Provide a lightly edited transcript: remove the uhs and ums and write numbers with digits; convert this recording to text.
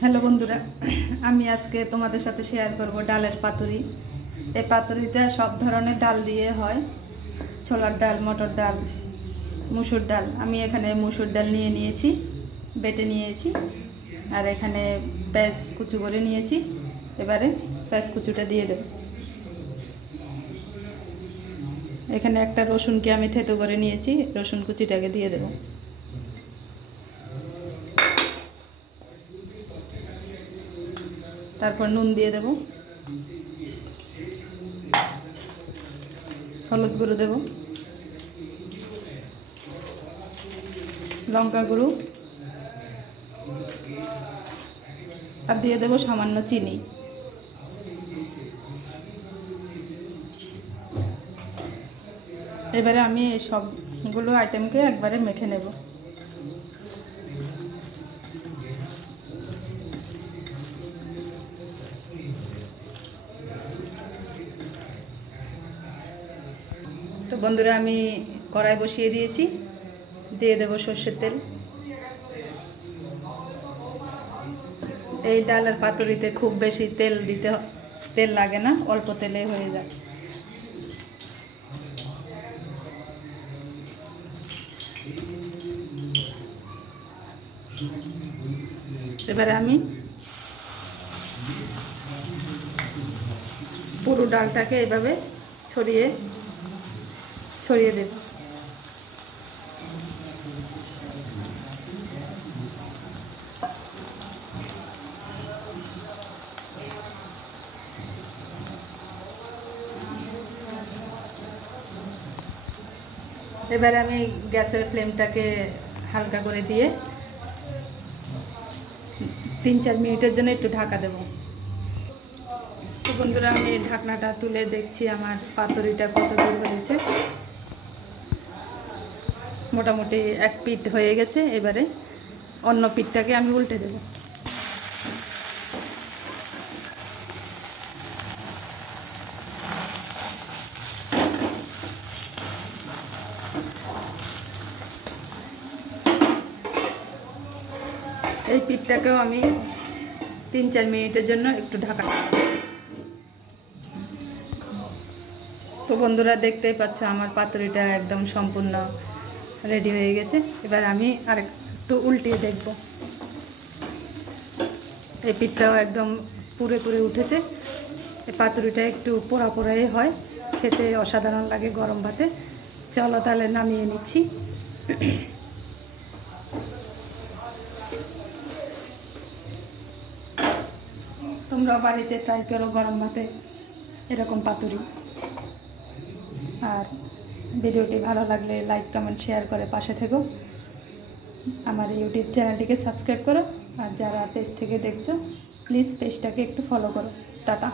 Hello বন্ধুরা, আমি আজকে তোমাদের সাথে শেয়ার করব ডালের পাতুরি। এই পাতুরিটা সব ধরনের ডাল দিয়ে হয়, ছোলার ডাল, মটর ডাল, মুসুর ডাল। আমি এখানে মুসুর ডাল নিয়ে নিয়েছি, বেটে নিয়েছি, আর এখানে পেঁয়াজ কুচু করে নিয়েছি। এবারে পেঁয়াজ কুচুটা দিয়ে দেব। এখানে একটা রসুনকে আমি থেতো করে নিয়েছি, রসুন কুচিটাকে দিয়ে দেব। তারপর নুন দিয়ে দেব, হলুদ গুঁড়ো দেব, লঙ্কা গুঁড়ো, আর দিয়ে দেব সামান্য চিনি। এবারে আমি এই সবগুলো আইটেমকে একবারে মেখে নেব। তো বন্ধুরা, আমি কড়াই বসিয়ে দিয়েছি, দিয়ে দেব সর্ষের তেল। এই ডালের পাতুরিতে খুব বেশি তেল লাগে না, অল্প তেলে হয়ে যায়। এবারে আমি পুরো ডালটাকে এভাবে ছড়িয়ে দেব। এবারে আমি গ্যাসের ফ্লেমটাকে হালকা করে দিয়ে 3-4 মিনিটের জন্য একটু ঢাকা দেব। তো বন্ধুরা, আমি ঢাকনাটা তুলে দেখছি আমার পাতুরিটা কত দূর হয়েছে। মোটামুটি এক পিঠ হয়ে গেছে। এবারে অন্য পিঠটাকে আমি উল্টে দেব। এই পিঠটাকেও আমি 3-4 মিনিটের জন্য একটু ঢাকা দেব। তো বন্ধুরা, দেখতেই পাচ্ছ আমার পাতুরিটা একদম সম্পূর্ণ রেডি হয়ে গেছে। এবার আমি আরেকটু উল্টিয়ে দেখব। এই পিঠটাও একদম পুরে উঠেছে। এই পাতুরিটা একটু পোড়া পোড়াই হয়, খেতে অসাধারণ লাগে গরম ভাতে। চলো তাহলে নামিয়ে নিচ্ছি। তোমরাও বাড়িতে ট্রাই করো গরম ভাতে এরকম পাতুরি। আর ভিডিওটি ভালো লাগলে লাইক, কমেন্ট, শেয়ার করে পাশে থেকো। আমার ইউটিউব চ্যানেলটিকে সাবস্ক্রাইব করো, আর যারা পেজ থেকে দেখছো প্লিজ পেজটাকে একটু ফলো করো। টাটা।